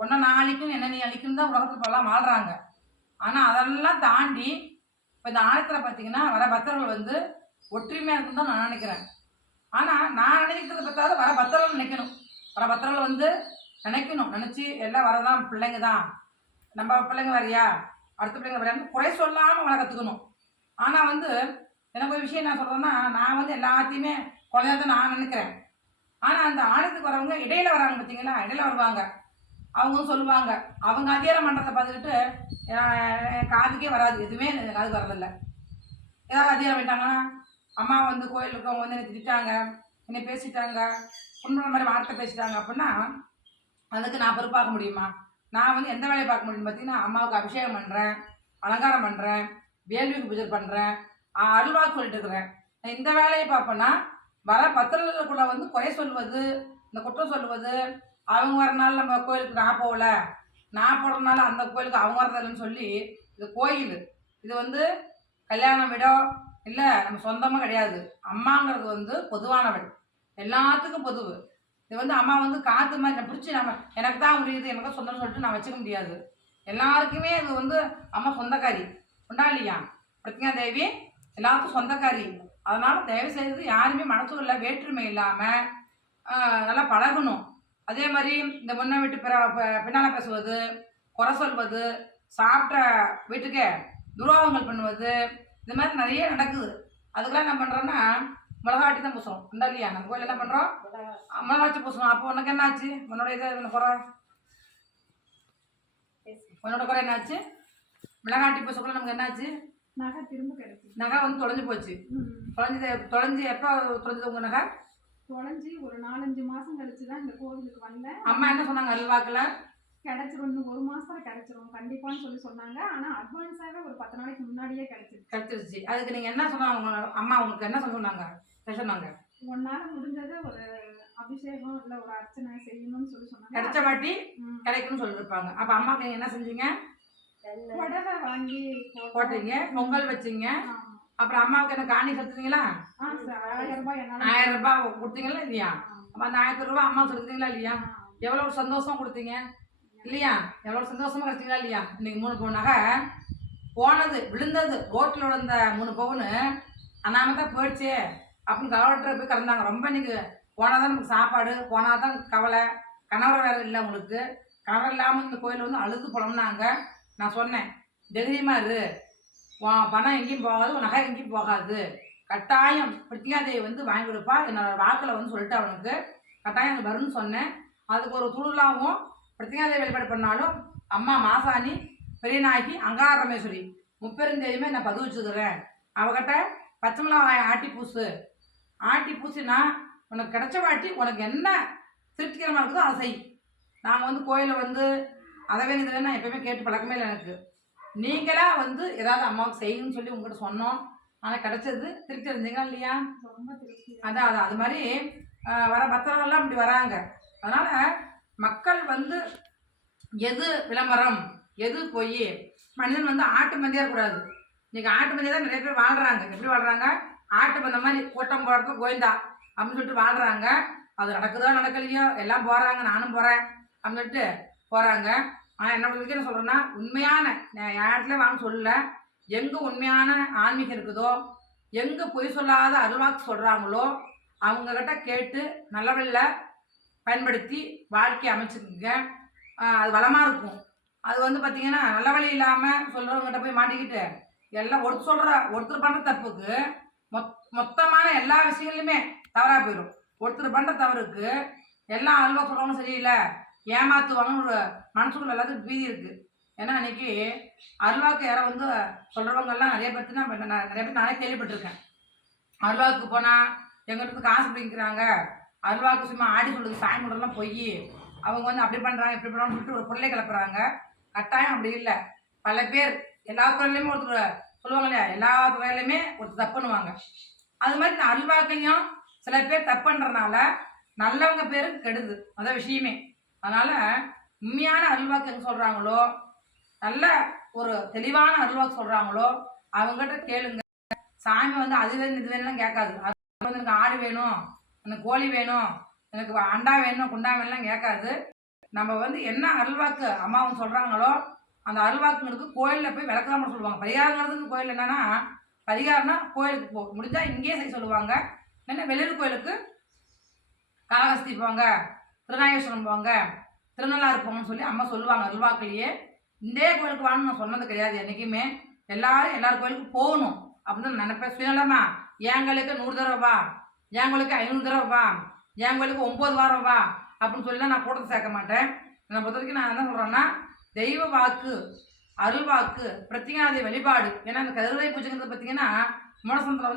ஒன்றை நான் அழிக்கணும் என்ன நீ அழிக்கணும் தான் உலகத்தில் இப்போல்லாம் வாழ்கிறாங்க ஆனால் அதெல்லாம் தாண்டி இப்போ இந்த ஆழத்தில் பார்த்தீங்கன்னா வர பக்தர்கள் வந்து ஒற்றுமையாக இருக்குன்னு தான் நான் நினைக்கிறேன். ஆனால் நான் நினைக்கிறது பார்த்தாலும் வர பக்தர்கள் நினைக்கணும். வர பக்தர்கள் வந்து நினைக்கணும். நினச்சி எல்லாம் வரதான் பிள்ளைங்க தான் நம்ம பிள்ளைங்க வரையா? அடுத்த பிள்ளைங்க வரையான்னு குறை சொல்லாமல் வள கற்றுக்கணும் ஆனால் வந்து எனக்கு ஒரு விஷயம் நான் சொல்கிறேன்னா நான் வந்து எல்லாத்தையுமே குழந்தையா தான் நான் நினைக்கிறேன். ஆனால் அந்த ஆலயத்துக்கு வரவங்க இடையில வராங்க பார்த்தீங்களா இடையில வருவாங்க. அவங்களும் சொல்லுவாங்க. அவங்க அதிகாரம் பண்ணுறதை பார்த்துக்கிட்டு காதுக்கே வராது எதுவுமே காது வரதில்லை. ஏதாவது அதிகாரம் பண்ணிட்டாங்கன்னா அம்மா வந்து கோயிலுக்கு அவங்க வந்து என்னை திட்டாங்க என்னை பேசிட்டாங்க உண்மை மாதிரி வார்த்தை பேசிட்டாங்க அப்படின்னா அதுக்கு நான் பொறுப்பாக்க முடியுமா? நான் வந்து எந்த வேலையை பார்க்க முடியும் பார்த்தீங்கன்னா அம்மாவுக்கு அபிஷேகம் பண்ணுறேன் அலங்காரம் பண்ணுறேன் வேள்விக்கு பூஜை பண்ணுறேன் அருள்வாக்கு சொல்லிட்டு இருக்கிறேன். நான் இந்த வேலையை பார்ப்பேன்னா வர பத்திரங்களுக்குள்ள வந்து குறை சொல்வது இந்த குற்றம் சொல்வது அவங்க வரனால நம்ம கோயிலுக்கு நான் போகல. நான் போடுறதுனால அந்த கோயிலுக்கு அவங்க வரதில்லைன்னு சொல்லி இது கோயில். இது வந்து கல்யாணம் இடம் இல்லை நம்ம சொந்தமாக கிடையாது. அம்மாங்கிறது வந்து பொதுவானவள் எல்லாத்துக்கும் பொதுவு. இது வந்து அம்மா வந்து காற்று மாதிரி நான் பிடிச்சி நம்ம எனக்கு தான் முடியுது எனக்கு தான் சொந்தம்னு சொல்லிட்டு நான் வச்சுக்க முடியாது. எல்லாருக்குமே இது வந்து அம்மா சொந்தக்காரி. உண்டா இல்லையா? பிரத்யா தேவி? எல்லாத்துக்கும் சொந்தக்காரி. அதனால் தயவு செய்து யாருமே மனசுக்குள்ள வேற்றுமை இல்லாமல் நல்லா பழகணும். அதே மாதிரி இந்த முன்ன வீட்டு பிற ப- பின்னால பேசுவது குறை சொல்வது சாப்பிட்ட வீட்டுக்கே துரோகங்கள் பண்ணுவது இந்த மாதிரி நிறைய நடக்குது. அதுக்கெல்லாம் என்ன பண்ணுறோன்னா மிளகாட்டி தான் பூசுறோம். உண்டா இல்லையா? நம்ம கோயில் என்ன பண்ணுறோம் மிளகாச்சி பூசுறோம். அப்போ உனக்கு என்னாச்சு? உன்னோட இது என்ன குறை? உன்னோட குறை என்னாச்சு? மிளகாட்டி பூசக்குள்ள நமக்கு என்னாச்சு? நகை திரும்ப கிடைச்சிது நகை வந்து தொலைஞ்சு போச்சு. ம். தொலைஞ்சது தொலைஞ்சு எப்போ தொலைஞ்சது உங்கள் நகை? தொலைஞ்சி ஒரு நாலஞ்சு மாசம் கழிச்சு தான் இந்த கோவிலுக்கு வந்தேன். அம்மா என்ன சொன்னாங்க? அல்வாக்கில்? கிடைச்சிரும். இன்னும் ஒரு மாசத்துல கிடைச்சிரும். கண்டிப்பான்னு சொல்லி சொன்னாங்க. ஆனா அட்வான்ஸாவே ஒரு பத்து நாளைக்கு முன்னாடியே கிடைச்சிருச்சு. கிடச்சிருச்சு. அதுக்கு நீங்கள் என்ன சொன்னாங்க அம்மா உங்களுக்கு என்ன சொன்னாங்க? சொன்னாங்க? உன்னால முடிஞ்சதை ஒரு அபிஷேகம் இல்ல ஒரு அர்ச்சனை செய்யணும்னு சொல்லி சொன்னாங்க. கிடைச்ச வாட்டி. கிடைக்கும்னு சொல்லியிருப்பாங்க அப்போ அம்மாவுக்கு நீங்கள் என்ன செஞ்சீங்க? புடவை வாங்கி. போட்டீங்க. பொங்கல் வச்சீங்க. அப்புறம் அம்மாவுக்கு என்ன காணி செலுத்துனீங்களா ஆயிரம் ரூபாய் கொடுத்தீங்களா இல்லையா. அப்போ அந்த ஆயிரத்தி ரூபாய் அம்மா செலுத்துனீங்களா இல்லையா. எவ்வளோ ஒரு சந்தோஷம் கொடுத்தீங்க? இல்லையா? எவ்வளோ சந்தோஷமா கிடைச்சிங்களா இல்லையா? இன்னைக்கு மூணு பவுன் நகை போனது விழுந்தது ரோட்டில் விழுந்த மூணு பவுனு அண்ணாம தான் போயிடுச்சே அப்படின்னு கவலைட்ட போய் கிடந்தாங்க ரொம்ப இன்னைக்கு போனால் தான் நமக்கு சாப்பாடு போனால் தான் கவலை. கணவர் வேறு இல்லை உங்களுக்கு. கணவர் இல்லாமல் இந்த கோயில் வந்து அழுது புலம்புனாங்க. நான் சொன்னேன் தைரியமாக இரு பணம் எங்கேயும் போகாது உன் நகை எங்கேயும் போகாது. கட்டாயம் பிரித்திகாதேவி வந்து வாங்கி கொடுப்பா. என்னோட வாக்கில் வந்து சொல்லிட்டு அவனுக்கு. கட்டாயம் அது வரும்னு சொன்னேன். அதுக்கு ஒரு துளுலாவும் பிரத்யாதேவி வழிபாடு பண்ணாலும் அம்மா மாசாணி பெரியநாயகி அங்கார ரமேஸ்வரி முப்பெருந்தேதியுமே நான் பதிவு வச்சுக்கிறேன் அவகிட்ட பச்சை மிளகாய் ஆட்டி பூசு. ஆட்டி பூசினா உனக்கு கிடைச்ச வாட்டி உனக்கு என்ன திருப்திகரமாக இருக்குதோ அதை செய். நாங்கள் வந்து கோயிலில் வந்து அதை வேணும் இதை வேணும் நான் எப்பயுமே கேட்டு பழக்கமே இல்லை எனக்கு. நீங்களாக வந்து ஏதாவது அம்மாவுக்கு செய்யணும்னு சொல்லி உங்ககிட்ட சொன்னோம். ஆனால் கிடைச்சது திருப்தி அடைஞ்சீங்களா இல்லையா? ரொம்ப திருப்தி அதான் அது அது மாதிரி வர பத்திரங்கள்லாம் இப்படி வராங்க. அதனால் மக்கள் வந்து எது விளம்பரம் எது பொய் மனிதன் வந்து ஆட்டு மந்தியாக இருக்கக்கூடாது. இன்னைக்கு ஆட்டு மந்தியாக தான் நிறைய பேர் வாழ்கிறாங்க எப்படி வாழ்கிறாங்க ஆட்டு மந்த மாதிரி கூட்டம் போடுறதுக்கு கோயந்தா அப்படின்னு சொல்லிட்டு வாழ்கிறாங்க அது நடக்குதோ நடக்கலையோ எல்லாம் போகிறாங்க நானும் போகிறேன் அப்படின்னு சொல்லிட்டு போகிறாங்க ஆனால் என்ன பொறுத்த வரைக்கும் சொல்கிறேன்னா உண்மையான என் இடத்துல வாங்க சொல்லல. எங்கே உண்மையான ஆன்மீகம் இருக்குதோ எங்கே பொய் சொல்லாத அருள்வாக்கு சொல்கிறாங்களோ அவங்கக்கிட்ட கேட்டு நல்ல வழியில் பயன்படுத்தி வாழ்க்கையை அமைச்சுக்குங்க. அது வளமாக இருக்கும். அது வந்து பார்த்திங்கன்னா நல்ல வழி இல்லாமல் சொல்கிறவங்ககிட்ட போய் மாட்டிக்கிட்டு எல்லாம் ஒருத்தர் சொல்கிற ஒருத்தர் பண்ணுற தப்புக்கு மொத் மொத்தமான எல்லா விஷயங்கள்லையுமே தவறாக போயிடும் ஒருத்தர் பண்ணுற தவறுக்கு எல்லா அல்வா சொல்கிறவங்களும் சரியில்லை. ஏமாத்துவாங்கன்னு ஒரு மனசுக்குள்ள எல்லாத்துக்கும் பீதி இருக்குது ஏன்னா அன்னைக்கு அருவாக்கு யாரை வந்து சொல்கிறவங்கெல்லாம் நிறைய பேர்த்து நான் நான் நிறைய பேர் நானே கேள்விப்பட்டிருக்கேன். அருவாக்கு போனால் எங்கிட்ட காசு பிடிக்கிறாங்க. அருவாக்கு சும்மா ஆடி சொல்லுது சாமி கூடலாம் போய் அவங்க வந்து அப்படி பண்ணுறாங்க இப்படி பண்ணுறாங்கன்னு சொல்லிட்டு ஒரு பொருளை கிளப்புறாங்க. கட்டாயம் அப்படி இல்லை. பல பேர் எல்லா துறையிலையுமே ஒருத்தர் சொல்லுவாங்க இல்லையா? எல்லா துறையிலையுமே ஒருத்தர் தப்பு பண்ணுவாங்க. அது மாதிரி இந்த அல்வாக்கையும் சில பேர் தப்பு பண்ணுறனால நல்லவங்க பேருக்கு கெடுது. அதான் விஷயமே. அதனால் உண்மையான அருள்வாக்கு எங்கே சொல்கிறாங்களோ நல்ல ஒரு தெளிவான அருள்வாக்கு சொல்கிறாங்களோ அவங்ககிட்ட கேளுங்க. சாமி வந்து அது வேணும் இது வேணும்லாம் கேட்காது. அது வந்து எனக்கு ஆடு வேணும் எனக்கு கோழி வேணும் எனக்கு அண்டா வேணும் குண்டா வேணும்லாம் கேட்காது. நம்ம வந்து என்ன அருள்வாக்கு அம்மாவும் சொல்கிறாங்களோ அந்த அருள்வாக்குங்களுக்கு கோயிலில் போய் விளக்கலாம் சொல்லுவாங்க. பரிகாரங்கிறதுக்கு கோயில் என்னன்னா பரிகாரம்னா கோயிலுக்கு போ முடிஞ்சால் இங்கேயே செய்ய சொல்லுவாங்க. இல்லைன்னா வெளியூர் கோயிலுக்கு காளஹஸ்தி போங்க திருநாகேஸ்வரம் போங்க. திருநள்ளாறு போங்கன்னு சொல்லி அம்மா சொல்லுவாங்க அருள்வாக்குலேயே. இந்த கோயிலுக்கு வான்னு நான் சொன்னது கிடையாது என்றைக்குமே எல்லாரும் எல்லார் கோயிலுக்கும் போகணும் அப்படின்னு நான் நினைப்பேன். சுயநலமா? எங்களுக்கு கோயிலுக்கு நூறு தடவை வா. என் கோயிலுக்கு ஐநூறு தடவை வா. என் கோயிலுக்கு ஒம்பது வாரம் வா அப்படின்னு சொல்லி நான் கூட்டத்தை சேர்க்க மாட்டேன். என்னை பொறுத்த வரைக்கும் நான் என்ன சொல்கிறேன்னா தெய்வ வாக்கு அருள் வாக்கு பிரத்தியாதி வழிபாடு. ஏன்னா இந்த கருவறை பூஜைங்கிறது பார்த்தீங்கன்னா மூலசந்திரம் வந்து